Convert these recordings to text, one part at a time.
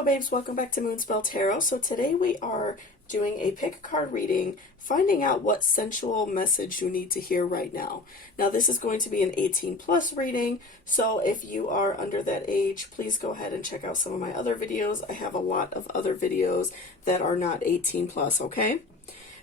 Hello babes, welcome back to Moonspell Tarot. So today we are doing a pick a card reading, finding out what sensual message you need to hear right now. Now this is going to be an 18 plus reading, so if you are under that age, please go ahead and check out some of my other videos. I have a lot of other videos that are not 18 plus, okay?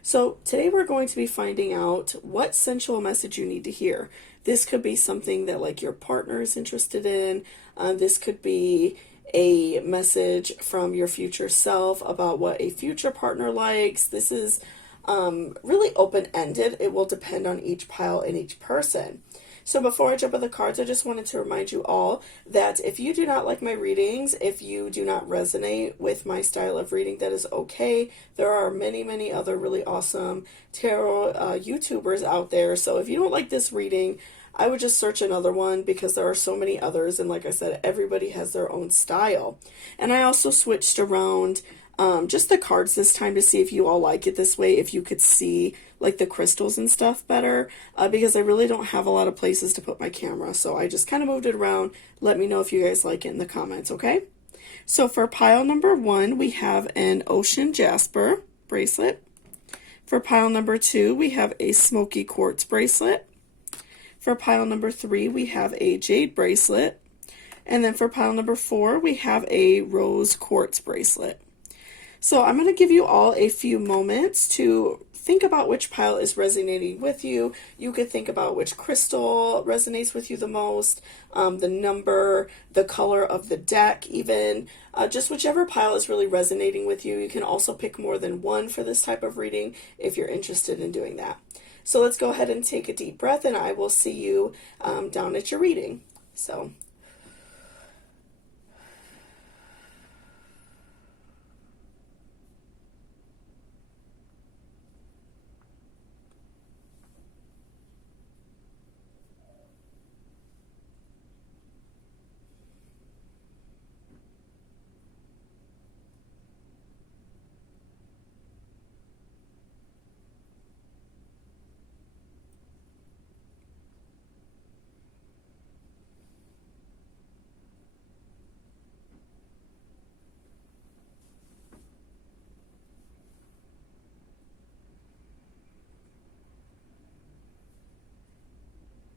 So today we're going to be finding out what sensual message you need to hear. This could be something that like your partner is interested in. This could be a message from your future self about what a future partner likes. This is really open-ended. It will depend on each pile and each person. So before I jump into the cards, I just wanted to remind you all that if you do not like my readings, if you do not resonate with my style of reading, that is okay. There are many, many other really awesome tarot YouTubers out there. So if you don't like this reading, I would just search another one because there are so many others. And like I said, everybody has their own style. And I also switched around just the cards this time to see if you all like it this way, if you could see like the crystals and stuff better, because I really don't have a lot of places to put my camera. So I just kind of moved it around. Let me know if you guys like it in the comments, okay? So for pile number 1, we have an Ocean Jasper bracelet. For pile number 2, we have a Smoky Quartz bracelet. For pile number 3, we have a Jade bracelet. And then for pile number 4, we have a Rose Quartz bracelet. So I'm going to give you all a few moments to think about which pile is resonating with you. You could think about which crystal resonates with you the most, the number, the color of the deck even, just whichever pile is really resonating with you. You can also pick more than one for this type of reading if you're interested in doing that. So let's go ahead and take a deep breath, and I will see you down at your reading. So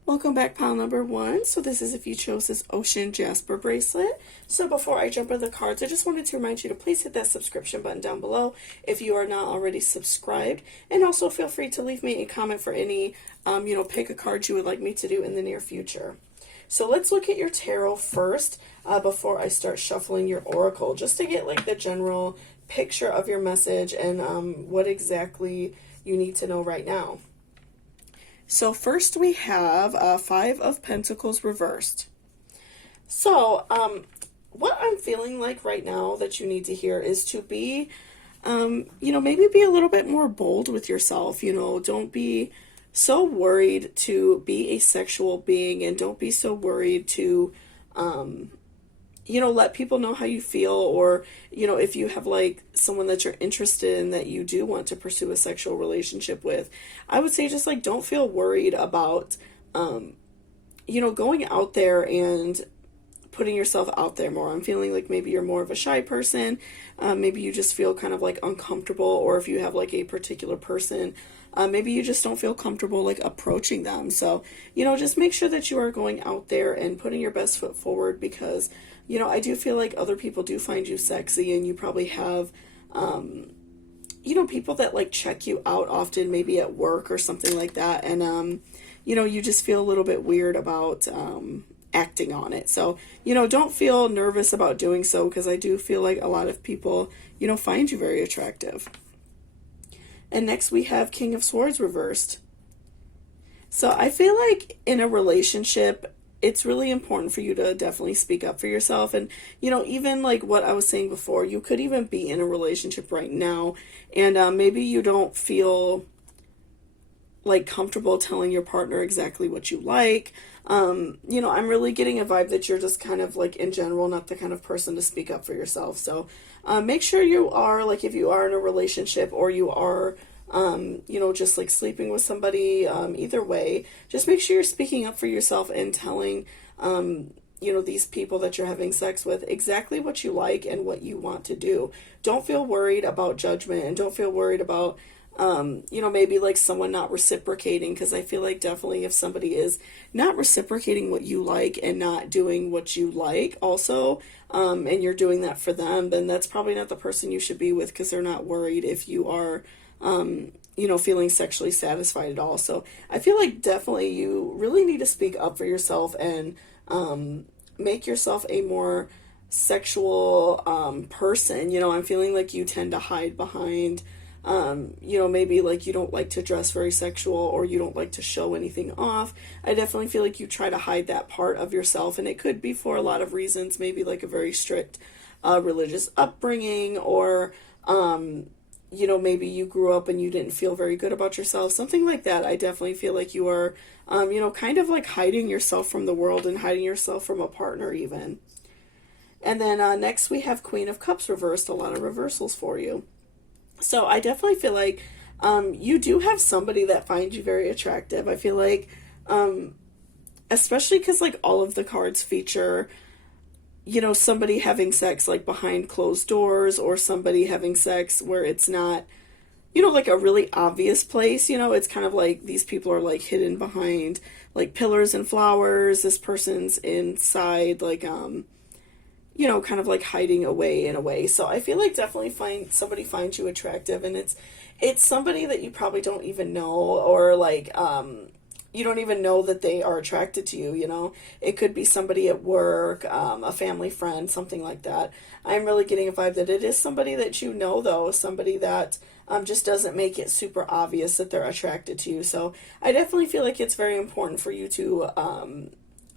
welcome back, pile number 1. So this is if you chose this Ocean Jasper bracelet. So before I jump into the cards, I just wanted to remind you to please hit that subscription button down below if you are not already subscribed. And also feel free to leave me a comment for any, pick a card you would like me to do in the near future. So let's look at your tarot first before I start shuffling your oracle, just to get like the general picture of your message and what exactly you need to know right now. So first we have 5 of Pentacles reversed. So what I'm feeling like right now that you need to hear is to be, maybe be a little bit more bold with yourself. Don't be so worried to be a sexual being, and don't be so worried to, let people know how you feel, or, if you have like someone that you're interested in that you do want to pursue a sexual relationship with, I would say just like don't feel worried about, going out there and putting yourself out there more. I'm feeling like maybe you're more of a shy person. Maybe you just feel kind of like uncomfortable, or if you have like a particular person, maybe you just don't feel comfortable like approaching them. So, just make sure that you are going out there and putting your best foot forward, because I do feel like other people do find you sexy, and you probably have, people that like check you out often, maybe at work or something like that. And, you just feel a little bit weird about, acting on it. So, don't feel nervous about doing so, because I do feel like a lot of people, find you very attractive. And next we have King of Swords reversed. So I feel like in a relationship, it's really important for you to definitely speak up for yourself. And, even like what I was saying before, you could even be in a relationship right now, and maybe you don't feel like comfortable telling your partner exactly what you like. I'm really getting a vibe that you're just kind of like in general not the kind of person to speak up for yourself. So make sure you are, like, if you are in a relationship, or you are just like sleeping with somebody, either way, just make sure you're speaking up for yourself and telling these people that you're having sex with exactly what you like and what you want to do. Don't feel worried about judgment, and don't feel worried about, maybe like someone not reciprocating, because I feel like definitely if somebody is not reciprocating what you like and not doing what you like also, and you're doing that for them, then that's probably not the person you should be with, because they're not worried if you are, feeling sexually satisfied at all. So I feel like definitely you really need to speak up for yourself and make yourself a more sexual person. I'm feeling like you tend to hide behind, maybe like you don't like to dress very sexual, or you don't like to show anything off. I definitely feel like you try to hide that part of yourself, and it could be for a lot of reasons, maybe like a very strict religious upbringing, or maybe you grew up and you didn't feel very good about yourself, something like that. I definitely feel like you are, kind of like hiding yourself from the world and hiding yourself from a partner even. And then next we have Queen of Cups reversed, a lot of reversals for you. So I definitely feel like you do have somebody that finds you very attractive. I feel like, especially because like all of the cards feature, somebody having sex like behind closed doors, or somebody having sex where it's not, like a really obvious place. It's kind of like these people are like hidden behind like pillars and flowers. This person's inside, like, kind of like hiding away in a way. So I feel like definitely somebody finds you attractive, and it's somebody that you probably don't even know, or like, you don't even know that they are attracted to you. It could be somebody at work, a family friend, something like that. I'm really getting a vibe that it is somebody that though, somebody that just doesn't make it super obvious that they're attracted to you. So I definitely feel like it's very important for you to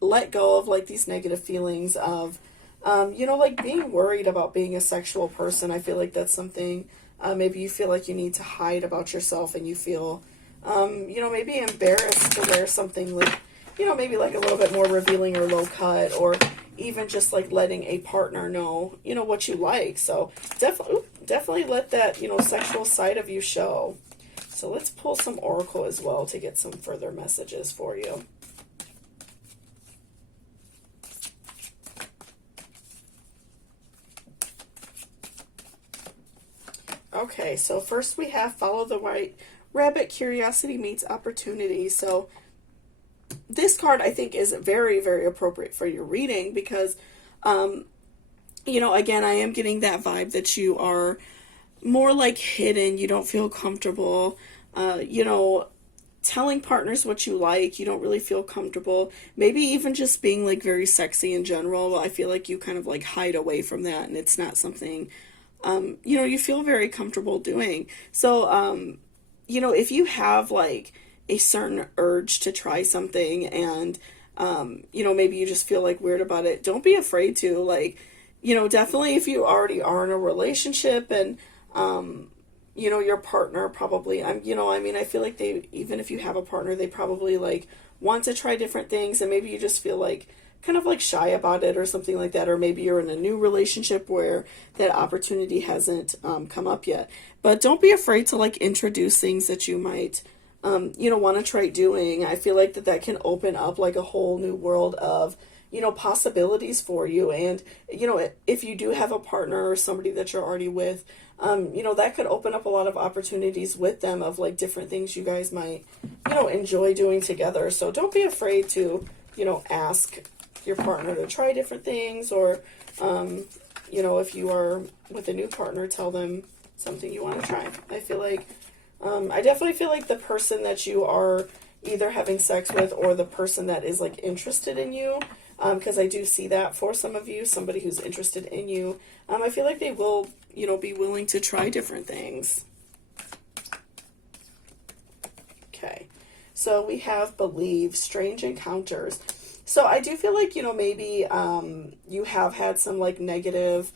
let go of like these negative feelings of, like being worried about being a sexual person. I feel like that's something maybe you feel like you need to hide about yourself, and you feel maybe embarrassed to wear something like, maybe like a little bit more revealing or low cut, or even just like letting a partner know, what you like. So definitely let that, sexual side of you show. So let's pull some oracle as well to get some further messages for you. Okay, so first we have Follow the White Rabbit, Curiosity Meets Opportunity. So this card I think is very, very appropriate for your reading, because, again, I am getting that vibe that you are more like hidden. You don't feel comfortable, telling partners what you like. You don't really feel comfortable. Maybe even just being like very sexy in general. I feel like you kind of like hide away from that, and it's not something, you feel very comfortable doing. So, if you have like a certain urge to try something, and, maybe you just feel like weird about it, don't be afraid to, like, definitely if you already are in a relationship, and, your partner probably, I feel like even if you have a partner, they probably like want to try different things, and maybe you just feel like kind of like shy about it or something like that, or maybe you're in a new relationship where that opportunity hasn't come up yet. But don't be afraid to like introduce things that you might want to try doing. I feel like that can open up like a whole new world of possibilities for you. And if you do have a partner or somebody that you're already with, that could open up a lot of opportunities with them of like different things you guys might enjoy doing together. So don't be afraid to ask your partner to try different things, or if you are with a new partner, tell them something you want to try. I feel like I definitely feel like the person that you are either having sex with, or the person that is like interested in you, because I do see that for some of you, somebody who's interested in you, I feel like they will be willing to try different things. Okay, so we have Believe, Strange Encounters. So I do feel like, maybe you have had some like negative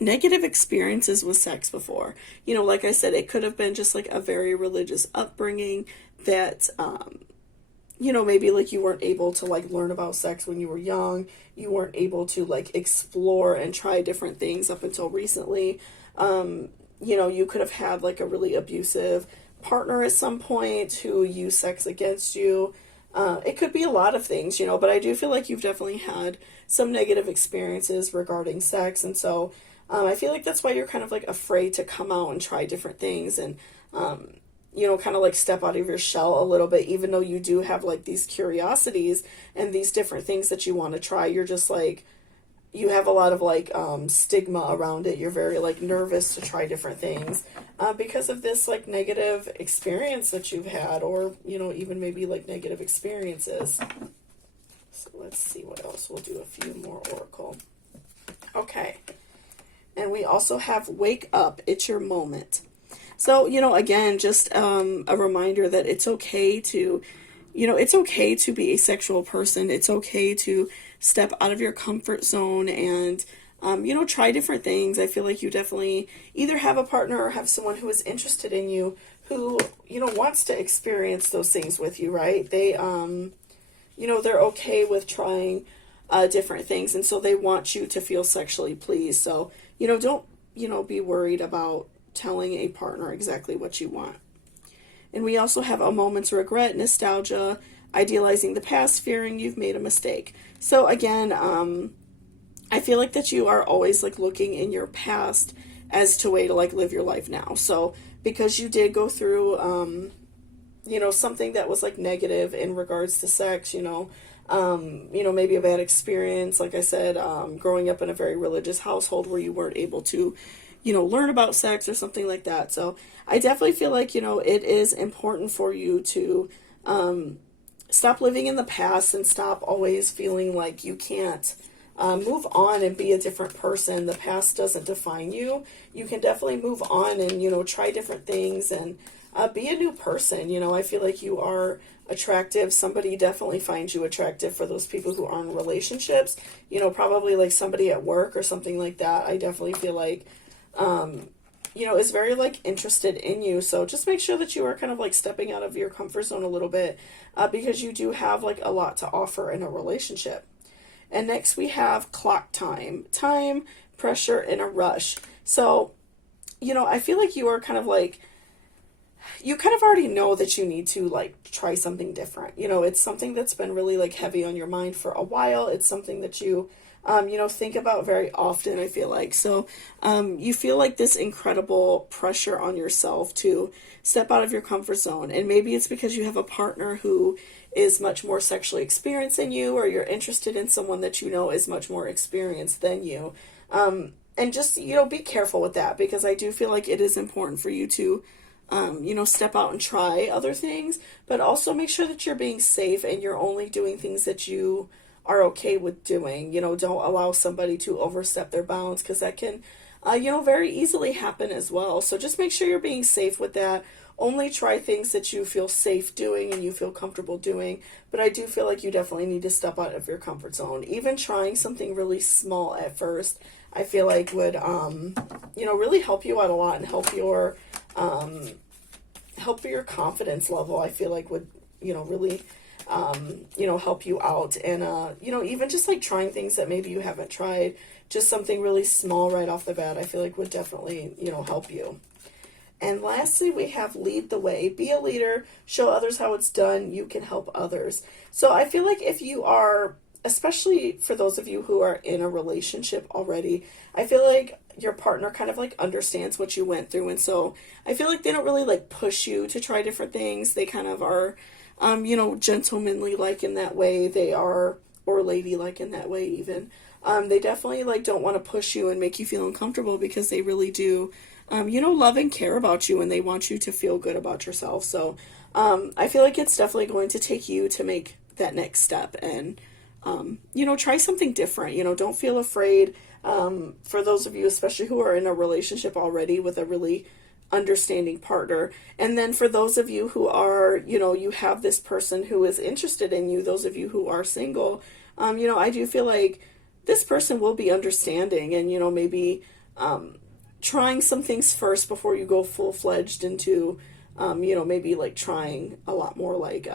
experiences with sex before. Like I said, it could have been just like a very religious upbringing that, maybe like you weren't able to like learn about sex when you were young. You weren't able to like explore and try different things up until recently. You could have had like a really abusive partner at some point who used sex against you. It could be a lot of things, but I do feel like you've definitely had some negative experiences regarding sex. And so I feel like that's why you're kind of like afraid to come out and try different things and, kind of like step out of your shell a little bit, even though you do have like these curiosities and these different things that you want to try. You're just like, you have a lot of like stigma around it. You're very like nervous to try different things because of this like negative experience that you've had, or even maybe like negative experiences. So let's see what else. We'll do a few more oracle. Okay, and we also have wake up, it's your moment. So again, just a reminder that it's okay to it's okay to be a sexual person. It's okay to step out of your comfort zone and, try different things. I feel like you definitely either have a partner or have someone who is interested in you who, wants to experience those things with you, right? They, they're okay with trying different things. And so they want you to feel sexually pleased. So, don't, be worried about telling a partner exactly what you want. And we also have a moment's regret, nostalgia, idealizing the past, fearing you've made a mistake. So again, I feel like that you are always like looking in your past as to way to like live your life now. So because you did go through, something that was like negative in regards to sex, maybe a bad experience, like I said, growing up in a very religious household where you weren't able to learn about sex or something like that. So I definitely feel like, it is important for you to stop living in the past and stop always feeling like you can't move on and be a different person. The past doesn't define you. You can definitely move on and, try different things and be a new person. I feel like you are attractive. Somebody definitely finds you attractive for those people who are in relationships, probably like somebody at work or something like that. I definitely feel like is very like interested in you. So just make sure that you are kind of like stepping out of your comfort zone a little bit because you do have like a lot to offer in a relationship. And next we have clock time, pressure, and a rush. So, I feel like you are kind of like, you kind of already know that you need to like try something different. It's something that's been really like heavy on your mind for a while. It's something that you think about very often, I feel like. So you feel like this incredible pressure on yourself to step out of your comfort zone. And maybe it's because you have a partner who is much more sexually experienced than you, or you're interested in someone that is much more experienced than you. And just, be careful with that, because I do feel like it is important for you to, step out and try other things, but also make sure that you're being safe and you're only doing things that you are okay with doing. Don't allow somebody to overstep their bounds, because that can, very easily happen as well. So just make sure you're being safe with that. Only try things that you feel safe doing and you feel comfortable doing. But I do feel like you definitely need to step out of your comfort zone. Even trying something really small at first, I feel like would, really help you out a lot and help your confidence level. I feel like would, really help you out. And, even just like trying things that maybe you haven't tried, just something really small right off the bat, I feel like would definitely, help you. And lastly, we have lead the way. Be a leader, show others how it's done, you can help others. So I feel like if you are, especially for those of you who are in a relationship already, I feel like your partner kind of like understands what you went through. And so I feel like they don't really like push you to try different things. They kind of are, gentlemanly like in that way. They are, or ladylike in that way even. They definitely like don't want to push you and make you feel uncomfortable, because they really do love and care about you, and they want you to feel good about yourself. So I feel like it's definitely going to take you to make that next step and, try something different. Don't feel afraid. For those of you, especially who are in a relationship already with a really understanding partner. And then for those of you who are, you have this person who is interested in you, those of you who are single, I do feel like this person will be understanding and, maybe, trying some things first before you go full-fledged into, maybe like trying a lot more like,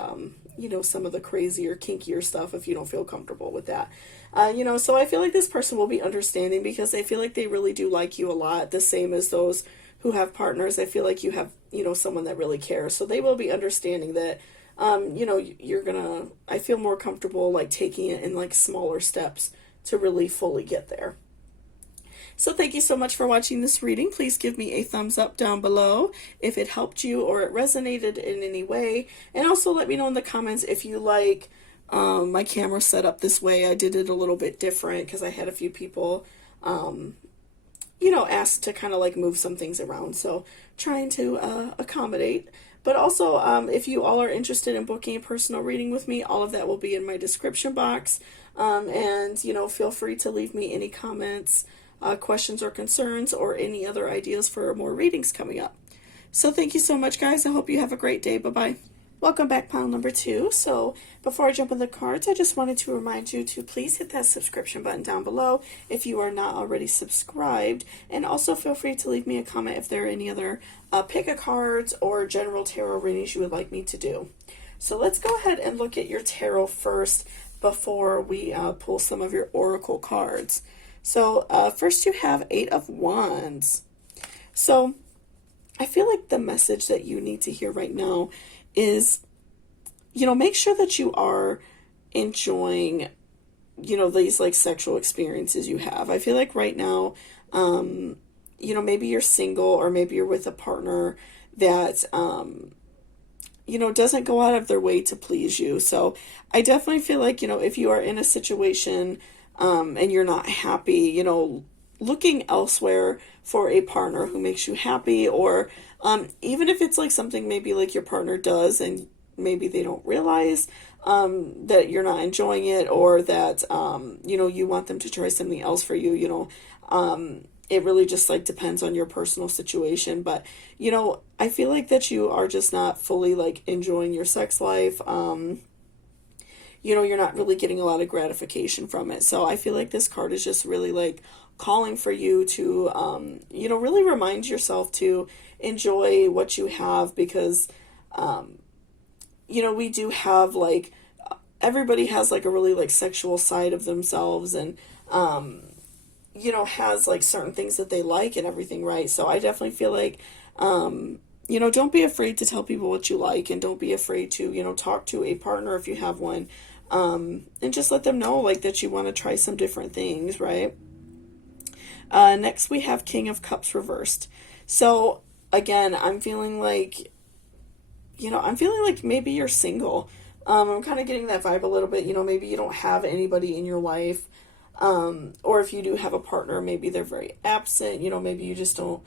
some of the crazier, kinkier stuff if you don't feel comfortable with that. So I feel like this person will be understanding, because I feel like they really do like you a lot, the same as those who have partners. I feel like you have, someone that really cares. So they will be understanding that, I feel more comfortable like taking it in like smaller steps to really fully get there. So thank you so much for watching this reading. Please give me a thumbs up down below if it helped you or it resonated in any way. And also let me know in the comments if you like my camera set up this way. I did it a little bit different because I had a few people, ask to kind of like move some things around. So trying to accommodate. But also, if you all are interested in booking a personal reading with me, all of that will be in my description box. And feel free to leave me any comments, questions or concerns, or any other ideas for more readings coming up. So thank you so much, guys. I hope you have a great day. Bye-bye. Welcome back, pile number 2. So before I jump in the cards, I just wanted to remind you to please hit that subscription button down below if you are not already subscribed. And also feel free to leave me a comment if there are any other pick-a-cards or general tarot readings you would like me to do. So let's go ahead and look at your tarot first before we pull some of your oracle cards. So first you have 8 of Wands. So I feel like the message that you need to hear right now is, make sure that you are enjoying, these like sexual experiences you have. I feel like right now, maybe you're single or maybe you're with a partner that, doesn't go out of their way to please you. So I definitely feel like, if you are in a situation, and you're not happy, looking elsewhere for a partner who makes you happy, or even if it's like something maybe like your partner does and maybe they don't realize that you're not enjoying it, or that you want them to try something else for you. It really just like depends on your personal situation, but I feel like that you are just not fully like enjoying your sex life. You're not really getting a lot of gratification from it. So I feel like this card is just really like calling for you to, really remind yourself to enjoy what you have, because, we do have like, everybody has like a really like sexual side of themselves, and, has like certain things that they like and everything, right? So I definitely feel like, don't be afraid to tell people what you like, and don't be afraid to, talk to a partner if you have one, and just let them know like that you want to try some different things, right? Next we have King of Cups reversed. So again, I'm feeling like, maybe you're single. I'm kind of getting that vibe a little bit, maybe you don't have anybody in your life, or if you do have a partner, maybe they're very absent, maybe you just don't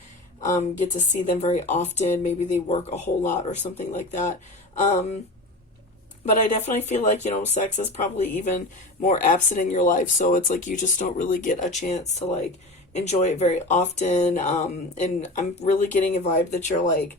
get to see them very often, maybe they work a whole lot or something like that. But I definitely feel like, sex is probably even more absent in your life, so it's like you just don't really get a chance to like enjoy it very often. And I'm really getting a vibe that you're like,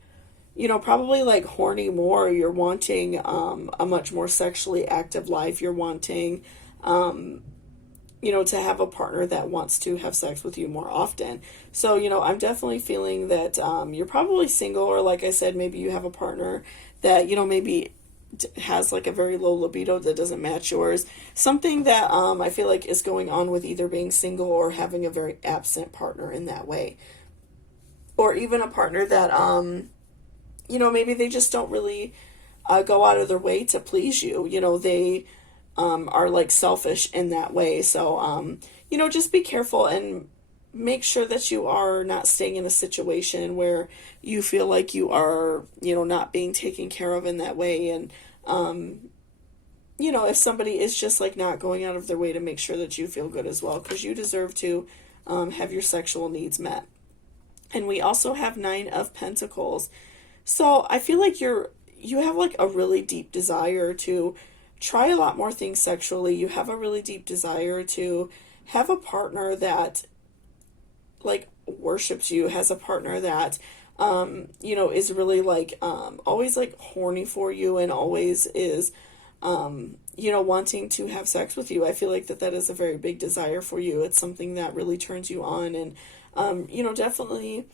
probably like horny more. You're wanting a much more sexually active life. You're wanting, to have a partner that wants to have sex with you more often. So, I'm definitely feeling that you're probably single, or like I said, maybe you have a partner that, maybe has like a very low libido that doesn't match yours. Something that I feel like is going on with either being single or having a very absent partner in that way. Or even a partner that, maybe they just don't really go out of their way to please you. They are like selfish in that way. So, just be careful and make sure that you are not staying in a situation where you feel like you are, not being taken care of in that way. And, if somebody is just like not going out of their way to make sure that you feel good as well, because you deserve to have your sexual needs met. And we also have 9 of Pentacles. So I feel like you have like a really deep desire to try a lot more things sexually. You have a really deep desire to have a partner that like worships you, has a partner that is really like always like horny for you, and always is wanting to have sex with you. I feel like that is a very big desire for you. It's something that really turns you on, and definitely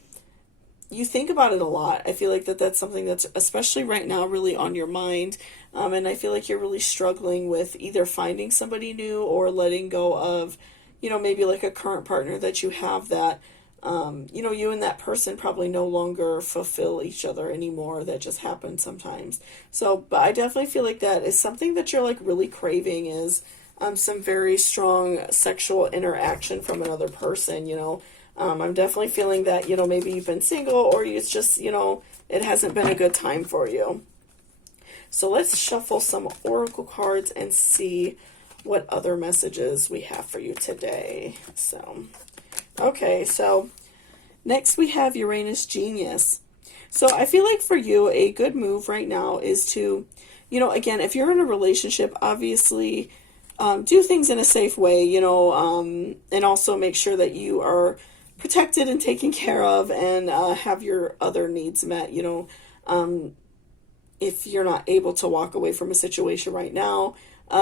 you think about it a lot. I feel like that's something that's especially right now really on your mind, and I feel like you're really struggling with either finding somebody new or letting go of maybe like a current partner that you have that you and that person probably no longer fulfill each other anymore. That just happens sometimes. So, but I definitely feel like that is something that you're like really craving is some very strong sexual interaction from another person, I'm definitely feeling that, maybe you've been single or it's just, it hasn't been a good time for you. So let's shuffle some oracle cards and see what other messages we have for you today. Okay, so next we have Uranus Genius. So I feel like for you, a good move right now is to, again, if you're in a relationship, obviously do things in a safe way, and also make sure that you are protected and taken care of and have your other needs met, if you're not able to walk away from a situation right now,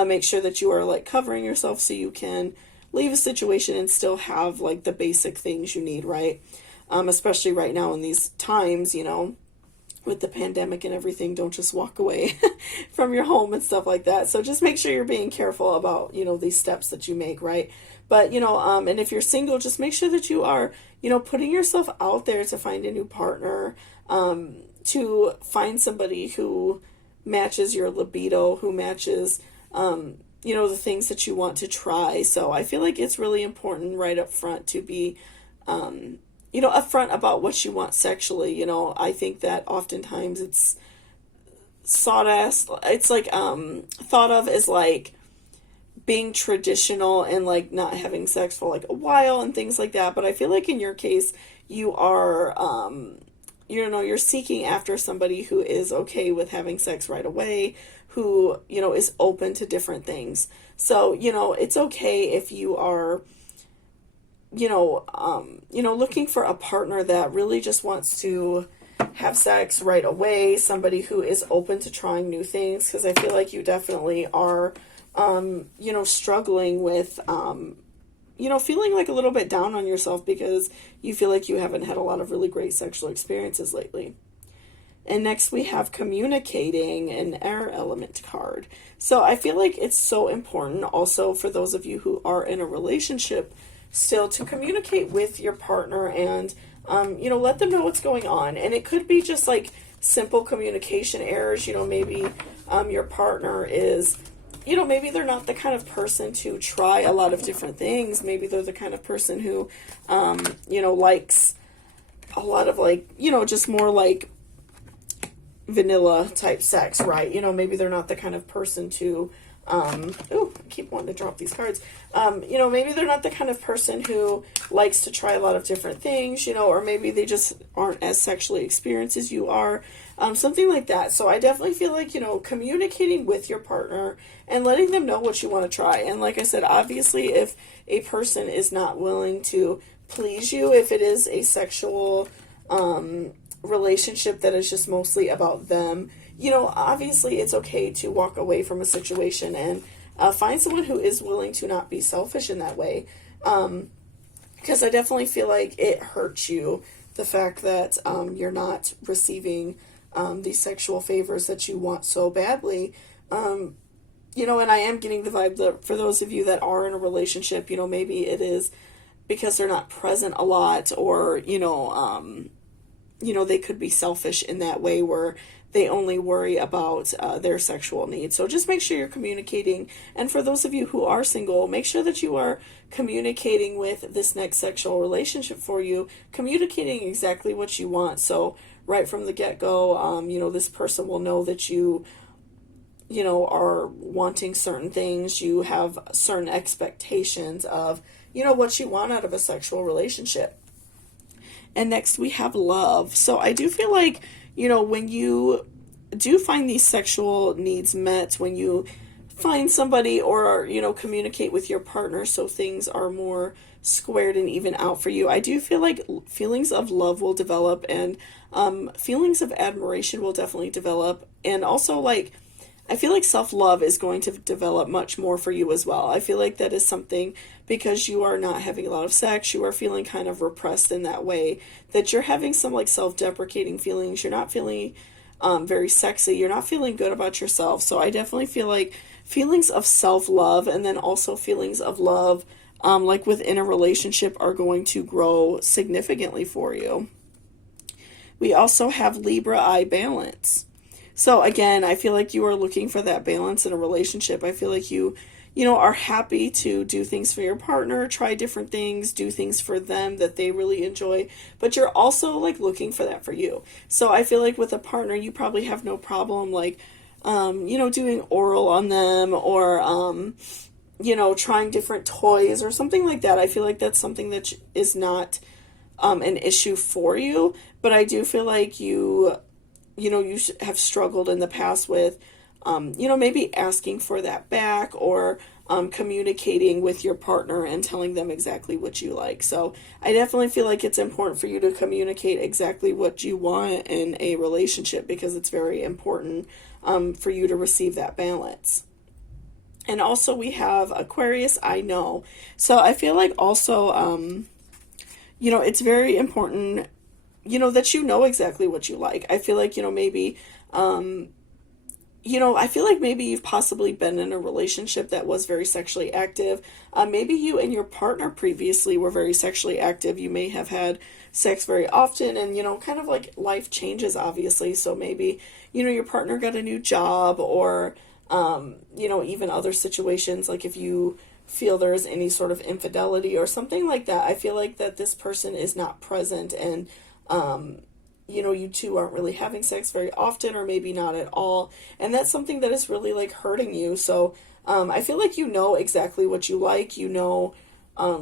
make sure that you are like covering yourself so you can leave a situation and still have like the basic things you need, right? Especially right now in these times, with the pandemic and everything, don't just walk away from your home and stuff like that. So just make sure you're being careful about, these steps that you make, right? But, and if you're single, just make sure that you are, putting yourself out there to find a new partner, to find somebody who matches your libido, who matches, the things that you want to try. So I feel like it's really important right up front to be, upfront about what you want sexually. I think that oftentimes it's it's like, thought of as like being traditional and like not having sex for like a while and things like that. But I feel like in your case, you are, you're seeking after somebody who is okay with having sex right away, who, is open to different things. So, it's okay if you are, looking for a partner that really just wants to have sex right away, somebody who is open to trying new things, because I feel like you definitely are, struggling with, feeling like a little bit down on yourself because you feel like you haven't had a lot of really great sexual experiences lately. And next we have communicating, an air element card. So I feel like it's so important also for those of you who are in a relationship still to communicate with your partner and, let them know what's going on. And it could be just like simple communication errors, maybe your partner is, maybe they're not the kind of person to try a lot of different things. Maybe they're the kind of person who, likes a lot of like, just more like vanilla type sex, right? Maybe they're not the kind of person to, I keep wanting to drop these cards. Maybe they're not the kind of person who likes to try a lot of different things, or maybe they just aren't as sexually experienced as you are, something like that. So I definitely feel like, communicating with your partner and letting them know what you want to try. And like I said, obviously, if a person is not willing to please you, if it is a sexual, relationship that is just mostly about them, obviously it's okay to walk away from a situation and find someone who is willing to not be selfish in that way. Because I definitely feel like it hurts you, the fact that you're not receiving these sexual favors that you want so badly. And I am getting the vibe that for those of you that are in a relationship, maybe it is because they're not present a lot, or, they could be selfish in that way where they only worry about their sexual needs. So just make sure you're communicating. And for those of you who are single, make sure that you are communicating with this next sexual relationship for you, communicating exactly what you want. So right from the get-go, this person will know that you are wanting certain things. You have certain expectations of, what you want out of a sexual relationship. And next we have love. So I do feel like, when you do find these sexual needs met, when you find somebody or, communicate with your partner so things are more squared and even out for you, I do feel like feelings of love will develop, and feelings of admiration will definitely develop. And also, like, I feel like self-love is going to develop much more for you as well. I feel like that is something, because you are not having a lot of sex, you are feeling kind of repressed in that way, that you're having some like self-deprecating feelings. You're not feeling very sexy. You're not feeling good about yourself. So I definitely feel like feelings of self-love, and then also feelings of love like within a relationship, are going to grow significantly for you. We also have Libra eye balance. So again, I feel like you are looking for that balance in a relationship. I feel like you are happy to do things for your partner, try different things, do things for them that they really enjoy, but you're also like looking for that for you. So I feel like with a partner, you probably have no problem like, doing oral on them, or, trying different toys or something like that. I feel like that's something that is not an issue for you, but I do feel like you have struggled in the past with, maybe asking for that back, or communicating with your partner and telling them exactly what you like. So I definitely feel like it's important for you to communicate exactly what you want in a relationship, because it's very important for you to receive that balance. And also we have Aquarius, I know. So I feel like also, it's very important, that you know exactly what you like. I feel like, maybe, I feel like maybe you've possibly been in a relationship that was very sexually active. Maybe you and your partner previously were very sexually active. You may have had sex very often, and, kind of like life changes, obviously. So maybe, your partner got a new job, or, even other situations, like if you feel there's any sort of infidelity or something like that. I feel like that this person is not present, and, you two aren't really having sex very often, or maybe not at all. And that's something that is really like hurting you. So, I feel like you know exactly what you like,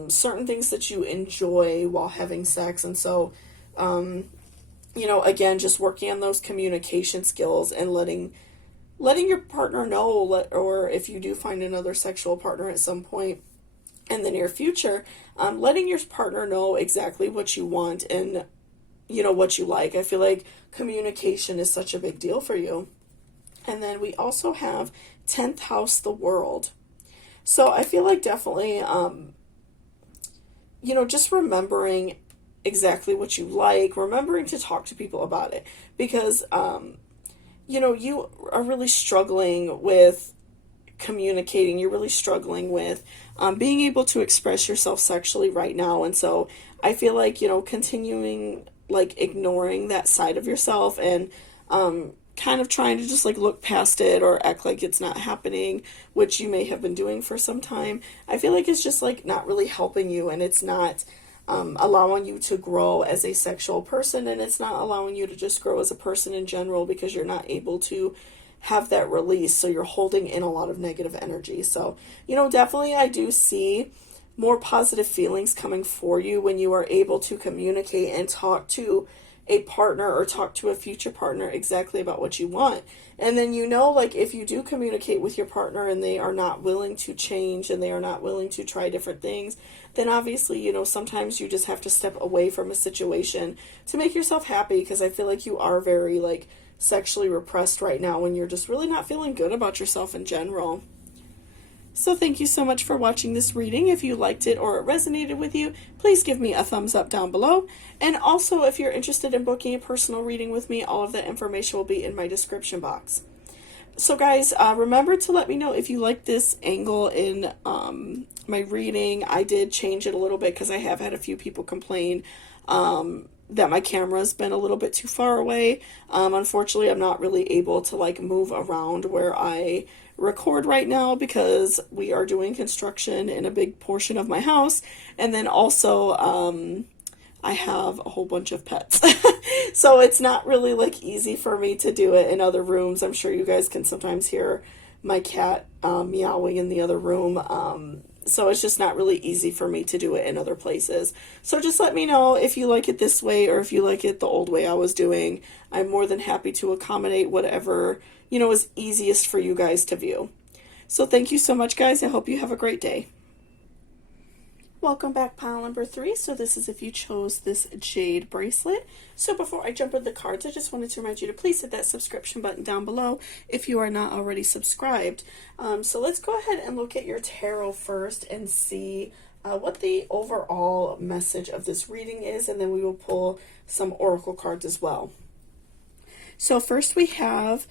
certain things that you enjoy while having sex. And so, again, just working on those communication skills and letting your partner know, or if you do find another sexual partner at some point in the near future, letting your partner know exactly what you want and what you like. I feel like communication is such a big deal for you. And then we also have 10th house, the world. So I feel like definitely, just remembering exactly what you like, remembering to talk to people about it, because, you are really struggling with communicating. You're really struggling with being able to express yourself sexually right now. And so I feel like, continuing like ignoring that side of yourself, and kind of trying to just like look past it or act like it's not happening, which you may have been doing for some time. I feel like it's just like not really helping you, and it's not allowing you to grow as a sexual person, and it's not allowing you to just grow as a person in general, because you're not able to have that release. So you're holding in a lot of negative energy. So, definitely I do see more positive feelings coming for you when you are able to communicate and talk to a partner, or talk to a future partner exactly about what you want. And then, like if you do communicate with your partner and they are not willing to change, and they are not willing to try different things, then obviously, sometimes you just have to step away from a situation to make yourself happy, because I feel like you are very like sexually repressed right now, when you're just really not feeling good about yourself in general. So thank you so much for watching this reading. If you liked it or it resonated with you, please give me a thumbs up down below. And also, if you're interested in booking a personal reading with me, all of that information will be in my description box. So guys, remember to let me know if you like this angle in my reading. I did change it a little bit because I have had a few people complain that my camera's been a little bit too far away. Unfortunately, I'm not really able to like move around where I record right now, because we are doing construction in a big portion of my house. And then also, I have a whole bunch of pets. So it's not really like easy for me to do it in other rooms. I'm sure you guys can sometimes hear my cat meowing in the other room. So it's just not really easy for me to do it in other places. So just let me know if you like it this way, or if you like it the old way I was doing. I'm more than happy to accommodate whatever, is easiest for you guys to view. So thank you so much, guys. I hope you have a great day. Welcome back, pile number 3. So this is if you chose this jade bracelet. So before I jump into the cards, I just wanted to remind you to please hit that subscription button down below if you are not already subscribed. So let's go ahead and look at your tarot first and see what the overall message of this reading is, and then we will pull some oracle cards as well. So first we have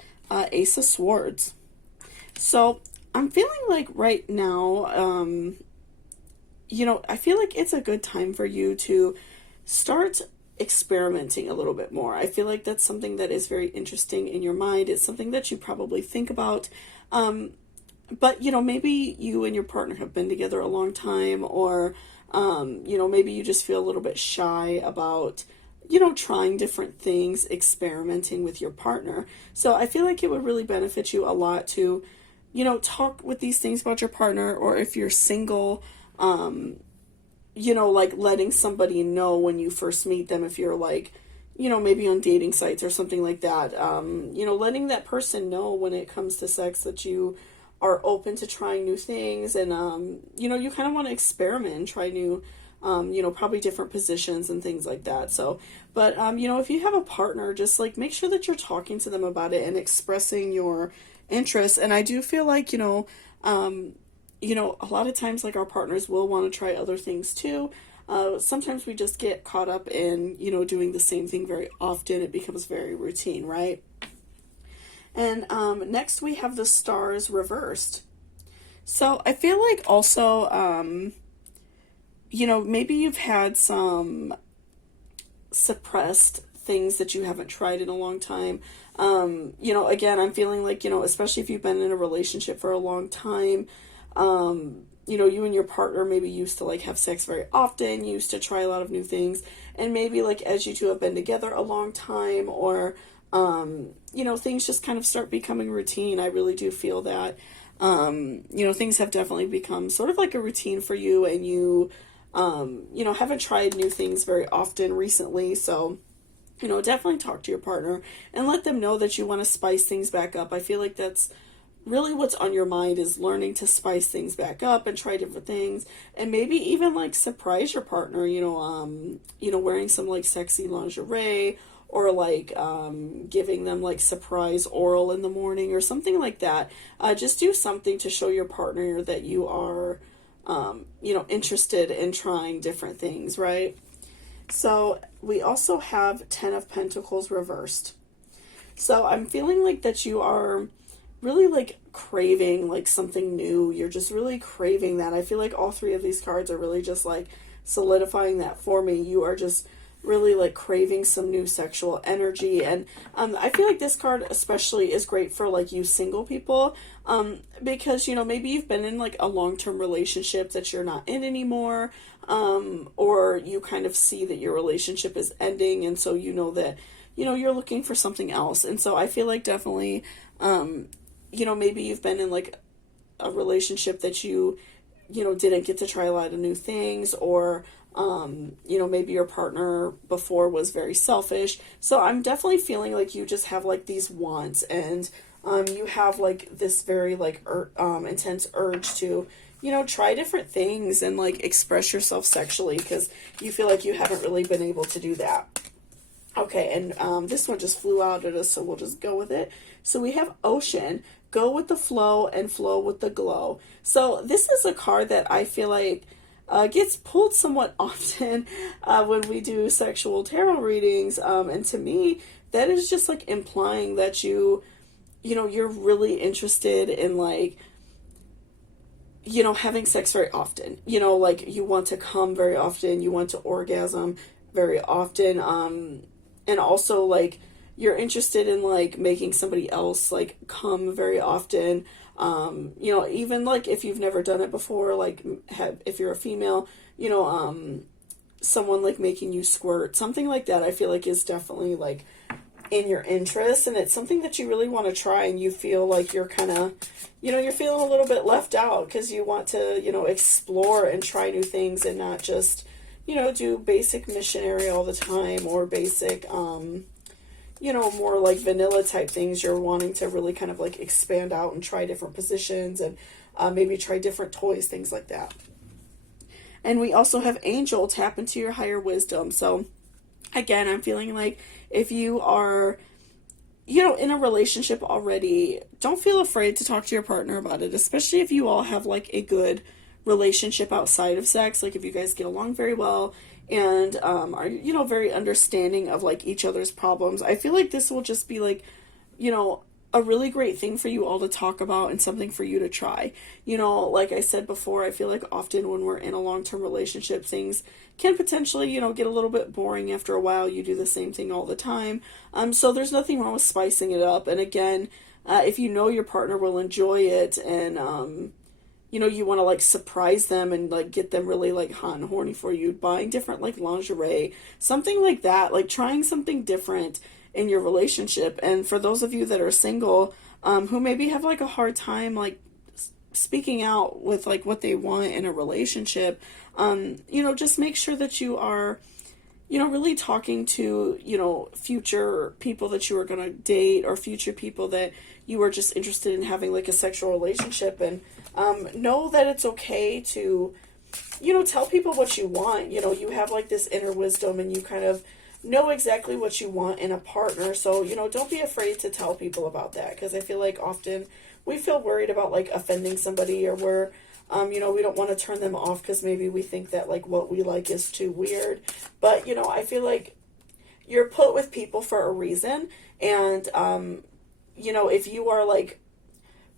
Ace of Swords. So I'm feeling like right now, I feel like it's a good time for you to start experimenting a little bit more. I feel like that's something that is very interesting in your mind. It's something that you probably think about. But, maybe you and your partner have been together a long time, or, maybe you just feel a little bit shy about, trying different things, experimenting with your partner. So I feel like it would really benefit you a lot to, talk with these things about your partner, or if you're single, like letting somebody know when you first meet them, if you're like, maybe on dating sites or something like that, letting that person know when it comes to sex that you are open to trying new things, and, you kind of want to experiment and try new, probably different positions and things like that. So, but, if you have a partner, just like make sure that you're talking to them about it and expressing your interests. And I do feel like, a lot of times, like, our partners will want to try other things too. Sometimes we just get caught up in, doing the same thing very often. It becomes very routine, right? And next we have the stars reversed. So I feel like also, maybe you've had some suppressed things that you haven't tried in a long time. Again, I'm feeling like, especially if you've been in a relationship for a long time, you and your partner maybe used to like have sex very often, used to try a lot of new things, and maybe like as you two have been together a long time, or things just kind of start becoming routine. I really do feel that things have definitely become sort of like a routine for you, and you haven't tried new things very often recently. So definitely talk to your partner and let them know that you want to spice things back up. I feel like that's really what's on your mind, is learning to spice things back up and try different things, and maybe even like surprise your partner, wearing some like sexy lingerie, or like giving them like surprise oral in the morning or something like that. Just do something to show your partner that you are interested in trying different things, right? So we also have 10 of Pentacles reversed. So I'm feeling like that you are really like craving like something new. You're just really craving that. I feel like all three of these cards are really just like solidifying that for me. You are just really like craving some new sexual energy. And I feel like this card especially is great for like you single people, because maybe you've been in like a long-term relationship that you're not in anymore, or you kind of see that your relationship is ending, and so that you're looking for something else. And so I feel like definitely maybe you've been in like a relationship that you didn't get to try a lot of new things, or maybe your partner before was very selfish. So I'm definitely feeling like you just have like these wants, and you have like this very like intense urge to try different things and like express yourself sexually, because you feel like you haven't really been able to do that. Okay, and this one just flew out at us, so we'll just go with it. So we have Ocean. Go with the flow and flow with the glow. So this is a card that I feel like gets pulled somewhat often when we do sexual tarot readings. And to me, that is just like implying that you're really interested in like, having sex very often. Like you want to come very often, you want to orgasm very often. And also like you're interested in like making somebody else like come very often. Even like if you've never done it before, like if you're a female, someone like making you squirt, something like that, I feel like is definitely like in your interest, and it's something that you really want to try, and you feel like you're kind of, you're feeling a little bit left out because you want to, explore and try new things, and not just, do basic missionary all the time, or basic, more like vanilla type things. You're wanting to really kind of like expand out and try different positions, and maybe try different toys, things like that. And we also have Angel, tap into your higher wisdom. So again, I'm feeling like if you are, in a relationship already, don't feel afraid to talk to your partner about it, especially if you all have like a good relationship outside of sex. Like if you guys get along very well and are, very understanding of like each other's problems. I feel like this will just be like, a really great thing for you all to talk about and something for you to try. You know, like I said before, I feel like often when we're in a long-term relationship, things can potentially, get a little bit boring after a while. You do the same thing all the time. So there's nothing wrong with spicing it up. And again, if you know your partner will enjoy it and, you want to like surprise them and like get them really like hot and horny for you, buying different like lingerie, something like that, like trying something different in your relationship. And for those of you that are single, who maybe have like a hard time like speaking out with like what they want in a relationship, just make sure that you are, really talking to, future people that you are going to date, or future people that you are just interested in having like a sexual relationship. And know that it's okay to, tell people what you want. You have like this inner wisdom and you kind of know exactly what you want in a partner. So, don't be afraid to tell people about that, because I feel like often we feel worried about like offending somebody, or we're, we don't want to turn them off because maybe we think that like what we like is too weird. But, I feel like you're put with people for a reason. And, if you are like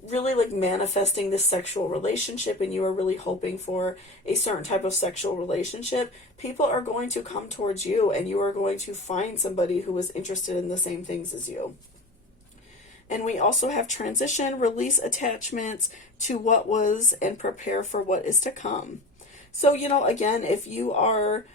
really like manifesting this sexual relationship and you are really hoping for a certain type of sexual relationship, people are going to come towards you and you are going to find somebody who is interested in the same things as you. And we also have transition, release attachments to what was, and prepare for what is to come. So, again, if you are,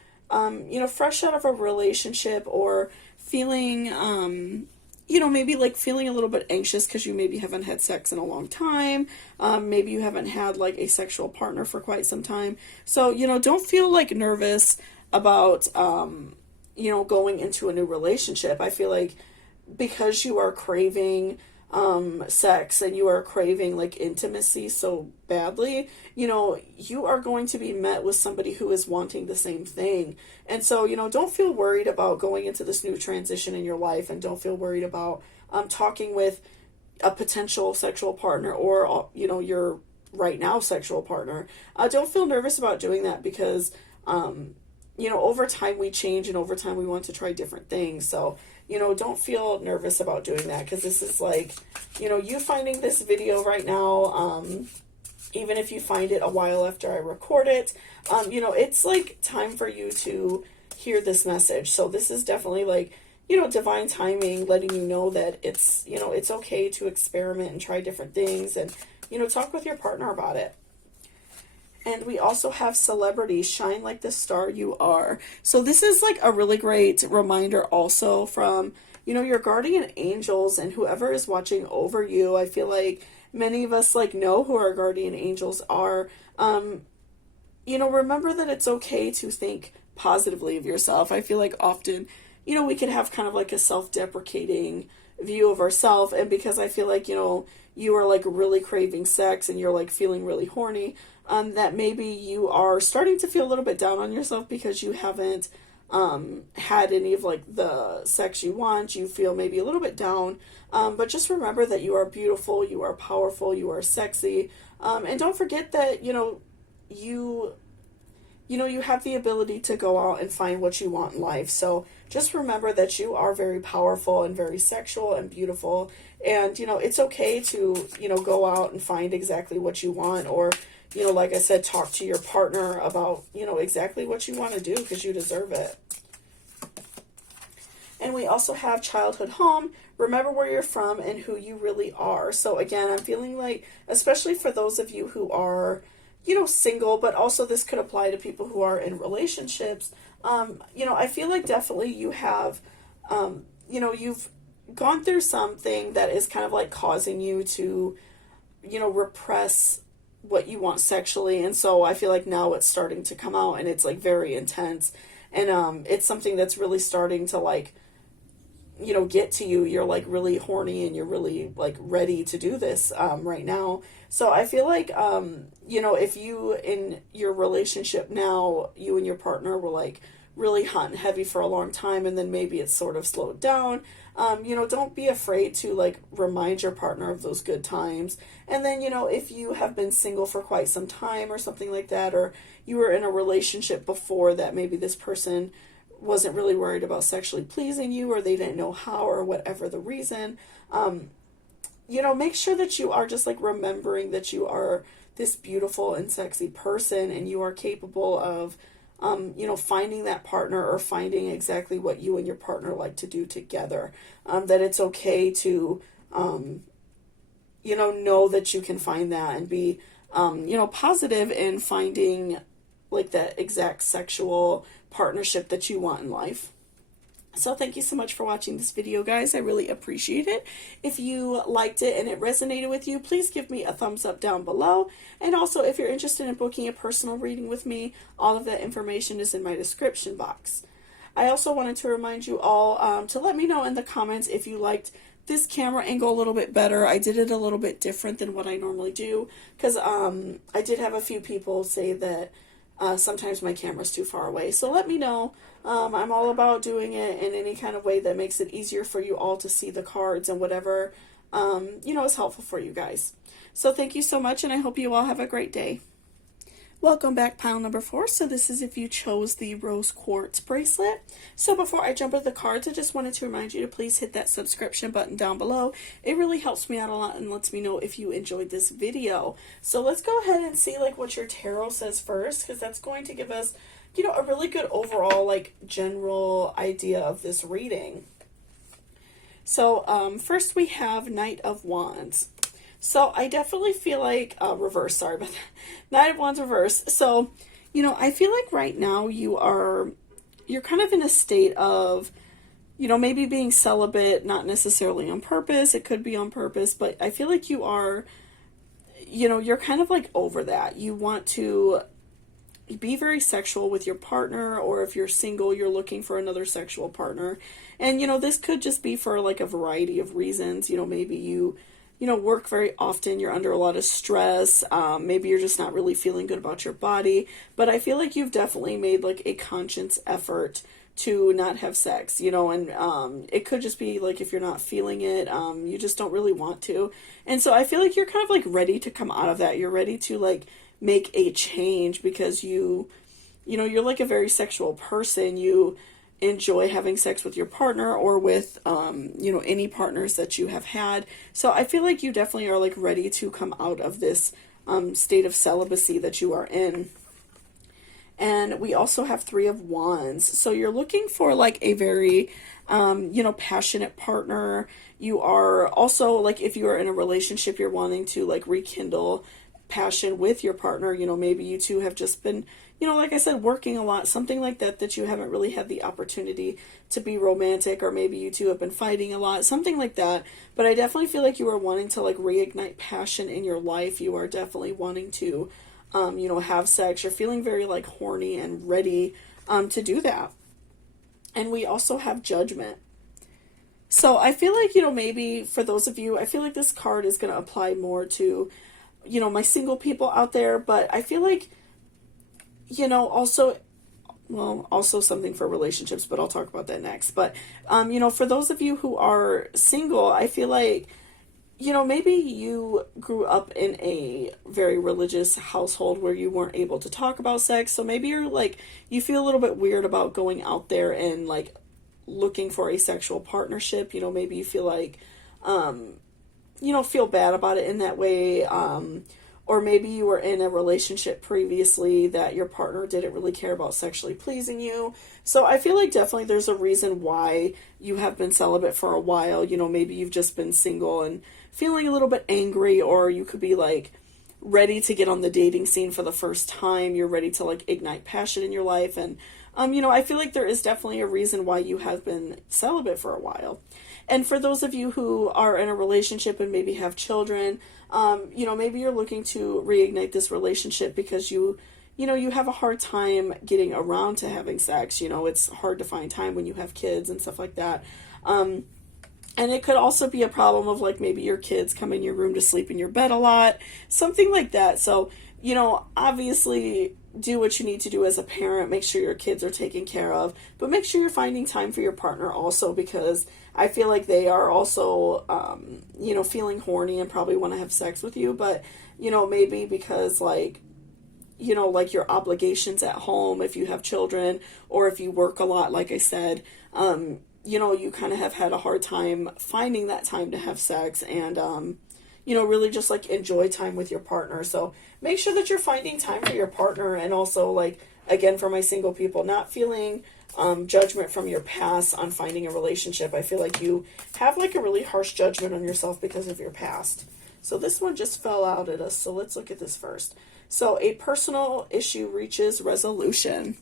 fresh out of a relationship, or feeling, maybe like feeling a little bit anxious because you maybe haven't had sex in a long time. Maybe you haven't had like a sexual partner for quite some time. So, don't feel like nervous about, going into a new relationship. I feel like because you are craving sex and you are craving like intimacy so badly, you are going to be met with somebody who is wanting the same thing. And so, don't feel worried about going into this new transition in your life, and don't feel worried about talking with a potential sexual partner, or, your right now sexual partner. Don't feel nervous about doing that, because, over time we change, and over time we want to try different things. So, don't feel nervous about doing that, because this is like, you finding this video right now, even if you find it a while after I record it, it's like time for you to hear this message. So this is definitely like, divine timing, letting you know that it's, it's okay to experiment and try different things, and, talk with your partner about it. And we also have celebrity, shine like the star you are. So this is like a really great reminder also from, your guardian angels and whoever is watching over you. I feel like many of us like know who our guardian angels are. Remember that it's okay to think positively of yourself. I feel like often, we can have kind of like a self-deprecating view of ourselves. And because I feel like, you are like really craving sex and you're like feeling really horny, that maybe you are starting to feel a little bit down on yourself because you haven't had any of like the sex you want. You feel maybe a little bit down, but just remember that you are beautiful, you are powerful, you are sexy, and don't forget that you have the ability to go out and find what you want in life. So just remember that you are very powerful and very sexual and beautiful, and it's okay to go out and find exactly what you want, or like I said, talk to your partner about, exactly what you want to do, because you deserve it. And we also have childhood home. Remember where you're from and who you really are. So again, I'm feeling like, especially for those of you who are, single, but also this could apply to people who are in relationships. I feel like definitely you have, you've gone through something that is kind of like causing you to, repress what you want sexually. And so I feel like now it's starting to come out, and it's like very intense, and it's something that's really starting to like, get to you. You're like really horny and you're really like ready to do this right now. So I feel like if you in your relationship now, you and your partner were like really hot and heavy for a long time, and then maybe it's sort of slowed down, don't be afraid to like remind your partner of those good times. And then, if you have been single for quite some time or something like that, or you were in a relationship before that maybe this person wasn't really worried about sexually pleasing you, or they didn't know how, or whatever the reason, make sure that you are just like remembering that you are this beautiful and sexy person, and you are capable of, finding that partner, or finding exactly what you and your partner like to do together. That it's okay to, know that you can find that, and be, positive in finding like that exact sexual partnership that you want in life. So thank you so much for watching this video, guys. I really appreciate it. If you liked it and it resonated with you, please give me a thumbs up down below. And also, if you're interested in booking a personal reading with me, all of that information is in my description box. I also wanted to remind you all to let me know in the comments if you liked this camera angle a little bit better. I did it a little bit different than what I normally do, because I did have a few people say that sometimes my camera's too far away. So let me know. I'm all about doing it in any kind of way that makes it easier for you all to see the cards, and whatever, is helpful for you guys. So thank you so much, and I hope you all have a great day. Welcome back, pile number 4. So this is if you chose the rose quartz bracelet. So before I jump into the cards, I just wanted to remind you to please hit that subscription button down below. It really helps me out a lot and lets me know if you enjoyed this video. So let's go ahead and see like what your tarot says first, because that's going to give us, a really good overall like general idea of this reading. So first we have Knight of Wands. So I definitely feel like, reverse, sorry about that. Knight of Wands reverse. So, I feel like right now you're kind of in a state of, maybe being celibate, not necessarily on purpose. It could be on purpose, but I feel like you are, you're kind of like over that. You want to be very sexual with your partner, or if you're single, you're looking for another sexual partner. And, this could just be for like a variety of reasons. Maybe you work very often, you're under a lot of stress, maybe you're just not really feeling good about your body, but I feel like you've definitely made like a conscious effort to not have sex, and it could just be like if you're not feeling it, you just don't really want to. And so I feel like you're kind of like ready to come out of that. You're ready to like make a change, because you're like a very sexual person. You enjoy having sex with your partner, or with any partners that you have had. So I feel like you definitely are like ready to come out of this state of celibacy that you are in. And we also have Three of Wands. So you're looking for like a very passionate partner. You are also like, if you are in a relationship, you're wanting to like rekindle passion with your partner. Maybe you two have just been, like I said, working a lot, something like that you haven't really had the opportunity to be romantic, or maybe you two have been fighting a lot, something like that. But I definitely feel like you are wanting to like reignite passion in your life. You are definitely wanting to, have sex. You're feeling very like horny and ready to do that. And we also have Judgment. So I feel like, maybe for those of you, I feel like this card is going to apply more to, my single people out there, but I feel like, also something for relationships, but I'll talk about that next. But, for those of you who are single, I feel like, maybe you grew up in a very religious household where you weren't able to talk about sex. So maybe you're like, you feel a little bit weird about going out there and like looking for a sexual partnership. Maybe you feel like, feel bad about it in that way. Or maybe you were in a relationship previously that your partner didn't really care about sexually pleasing you. So I feel like definitely there's a reason why you have been celibate for a while. Maybe you've just been single and feeling a little bit angry, or you could be like ready to get on the dating scene for the first time. You're ready to like ignite passion in your life. And, I feel like there is definitely a reason why you have been celibate for a while. And for those of you who are in a relationship and maybe have children, maybe you're looking to reignite this relationship because you have a hard time getting around to having sex. It's hard to find time when you have kids and stuff like that. And it could also be a problem of like maybe your kids come in your room to sleep in your bed a lot, something like that. So, obviously do what you need to do as a parent. Make sure your kids are taken care of, but make sure you're finding time for your partner also, because I feel like they are also, feeling horny and probably want to have sex with you, but, maybe because like, like your obligations at home, if you have children, or if you work a lot, like I said, you kind of have had a hard time finding that time to have sex and, really just like enjoy time with your partner. So make sure that you're finding time for your partner, and also like, again, for my single people, not feeling judgment from your past on finding a relationship. I feel like you have like a really harsh judgment on yourself because of your past. So this one just fell out at us. So let's look at this first. So a personal issue reaches resolution.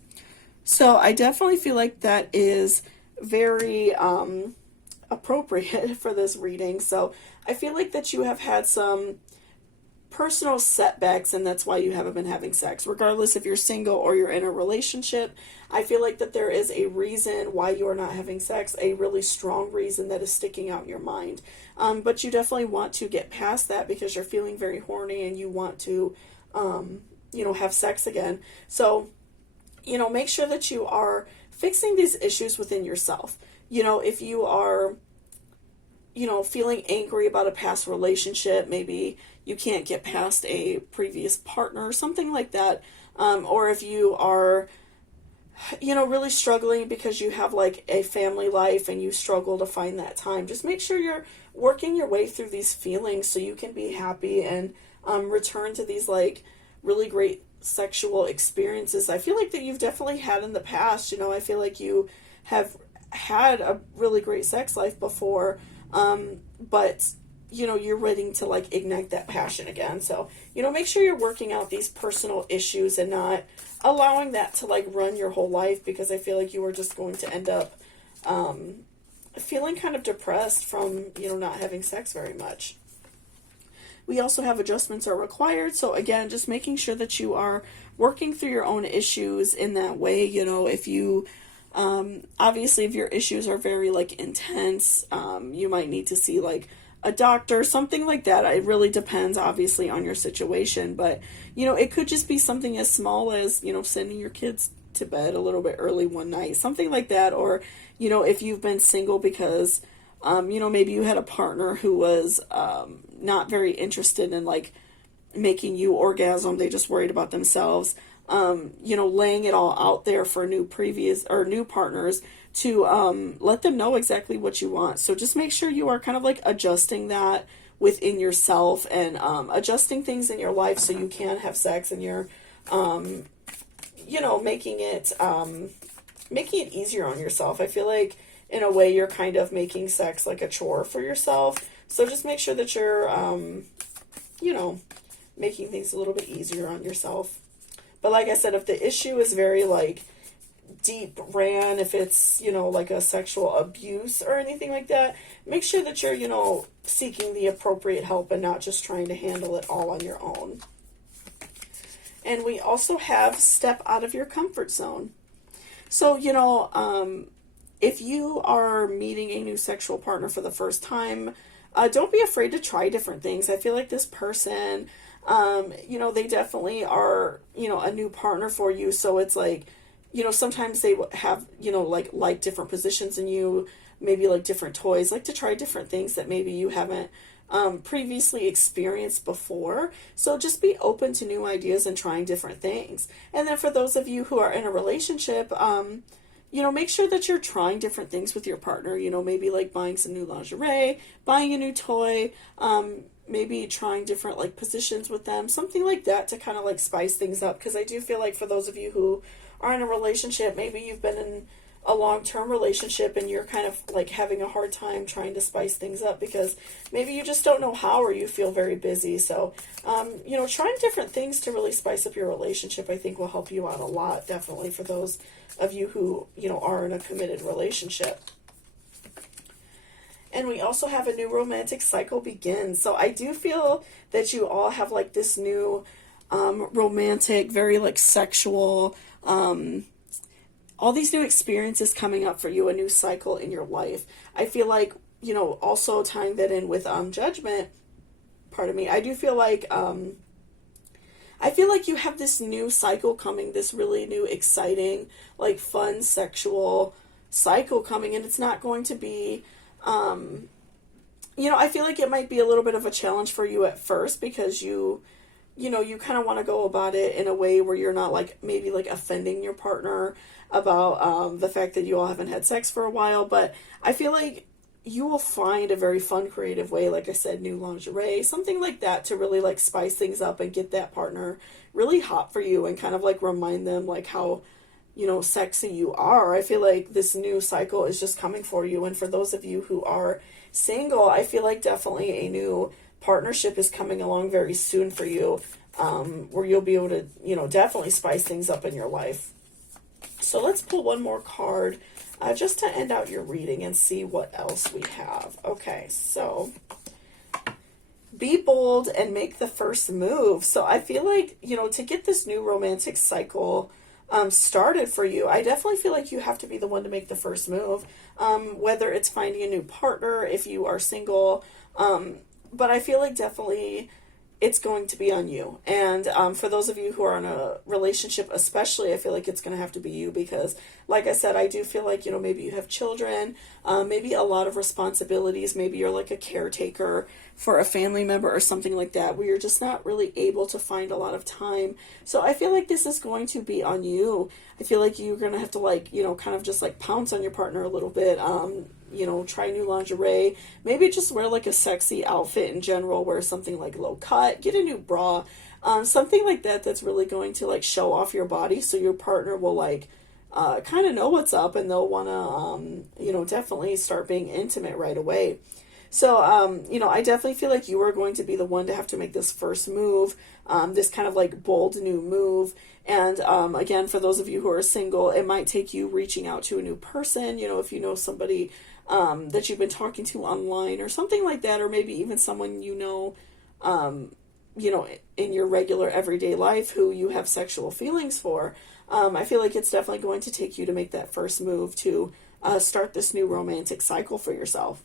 So I definitely feel like that is very appropriate for this reading. So I feel like that you have had some personal setbacks, and that's why you haven't been having sex. Regardless if you're single or you're in a relationship, I feel like that there is a reason why you're not having sex, a really strong reason that is sticking out in your mind. But you definitely want to get past that because you're feeling very horny and you want to, have sex again. So, make sure that you are fixing these issues within yourself. If you are, feeling angry about a past relationship, maybe you can't get past a previous partner, something like that. Or if you are, really struggling because you have like a family life and you struggle to find that time, just make sure you're working your way through these feelings so you can be happy and return to these like really great sexual experiences I feel like that you've definitely had in the past. I feel like you have had a really great sex life before, but you're ready to like ignite that passion again. So make sure you're working out these personal issues and not allowing that to like run your whole life, because I feel like you are just going to end up feeling kind of depressed from not having sex very much. We also have adjustments are required. So again, just making sure that you are working through your own issues in that way. If you, obviously if your issues are very like intense, you might need to see like a doctor, something like that. It really depends obviously on your situation, but it could just be something as small as, sending your kids to bed a little bit early one night, something like that. Or, if you've been single because, maybe you had a partner who was, not very interested in like making you orgasm. They just worried about themselves. Laying it all out there for new partners to let them know exactly what you want. So just make sure you are kind of like adjusting that within yourself and adjusting things in your life so you can have sex, and you're making it easier on yourself. I feel like in a way you're kind of making sex like a chore for yourself. So just make sure that you're, making things a little bit easier on yourself. But like I said, if the issue is very like deep ran, if it's, like a sexual abuse or anything like that, make sure that you're, seeking the appropriate help and not just trying to handle it all on your own. And we also have step out of your comfort zone. So, if you are meeting a new sexual partner for the first time, don't be afraid to try different things. I feel like this person, they definitely are, a new partner for you. So it's like, sometimes they have, like different positions in you, maybe like different toys, like to try different things that maybe you haven't previously experienced before. So just be open to new ideas and trying different things. And then for those of you who are in a relationship, make sure that you're trying different things with your partner, maybe like buying some new lingerie, buying a new toy, maybe trying different like positions with them, something like that to kind of like spice things up. Because I do feel like for those of you who are in a relationship, maybe you've been in a long-term relationship and you're kind of like having a hard time trying to spice things up because maybe you just don't know how, or you feel very busy. So, trying different things to really spice up your relationship, I think will help you out a lot, definitely for those of you who, are in a committed relationship. And we also have a new romantic cycle begins. So I do feel that you all have like this new romantic, very like sexual, all these new experiences coming up for you, a new cycle in your life. I feel like, also tying that in with judgment, pardon me, I do feel like you have this new cycle coming, this really new, exciting, like fun sexual cycle coming, and it's not going to be, I feel like it might be a little bit of a challenge for you at first because you you know, you kind of want to go about it in a way where you're not like maybe like offending your partner about the fact that you all haven't had sex for a while. But I feel like you will find a very fun, creative way, like I said, new lingerie, something like that, to really like spice things up and get that partner really hot for you and kind of like remind them like how, you know, sexy you are. I feel like this new cycle is just coming for you. And for those of you who are single, I feel like definitely a new partnership is coming along very soon for you, where you'll be able to, you know, definitely spice things up in your life. So let's pull one more card just to end out your reading and see what else we have. Okay, so be bold and make the first move. So I feel like, you know, to get this new romantic cycle started for you, I definitely feel like you have to be the one to make the first move, whether it's finding a new partner if you are single, but I feel like definitely it's going to be on you. And for those of you who are in a relationship especially, I feel like it's going to have to be you, because like I said, I do feel like, you know, maybe you have children, maybe a lot of responsibilities, maybe you're like a caretaker for a family member or something like that, where you're just not really able to find a lot of time. So I feel like this is going to be on you. I feel like you're going to have to like, you know, kind of just like pounce on your partner a little bit, you know, try new lingerie, maybe just wear like a sexy outfit in general, wear something like low cut, get a new bra, something like that that's really going to like show off your body, so your partner will like kind of know what's up, and they'll want to, you know, definitely start being intimate right away. So, you know, I definitely feel like you are going to be the one to have to make this first move, this kind of like bold new move. And again, for those of you who are single, it might take you reaching out to a new person, you know, if you know somebody that you've been talking to online or something like that, or maybe even someone you know, in your regular everyday life who you have sexual feelings for. I feel like it's definitely going to take you to make that first move to start this new romantic cycle for yourself.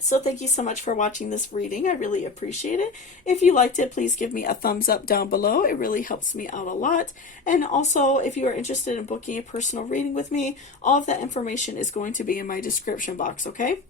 So thank you so much for watching this reading. I really appreciate it. If you liked it, please give me a thumbs up down below. It really helps me out a lot. And also, if you are interested in booking a personal reading with me, all of that information is going to be in my description box, okay?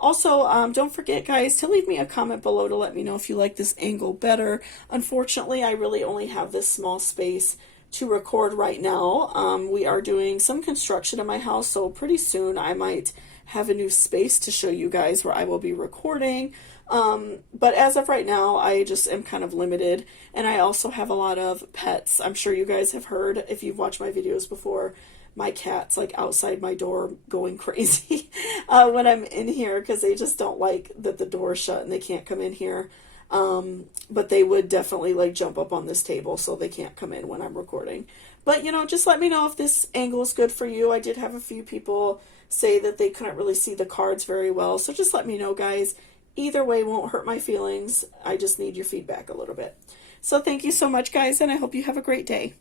Also, don't forget, guys, to leave me a comment below to let me know if you like this angle better. Unfortunately, I really only have this small space to record right now. We are doing some construction in my house, so pretty soon I might have a new space to show you guys where I will be recording. But as of right now, I just am kind of limited. And I also have a lot of pets. I'm sure you guys have heard, if you've watched my videos before, my cat's like outside my door going crazy when I'm in here, because they just don't like that the door is shut and they can't come in here. But they would definitely like jump up on this table, so they can't come in when I'm recording. But, you know, just let me know if this angle is good for you. I did have a few people say that they couldn't really see the cards very well. So just let me know, guys. Either way won't hurt my feelings. I just need your feedback a little bit. So thank you so much, guys, and I hope you have a great day.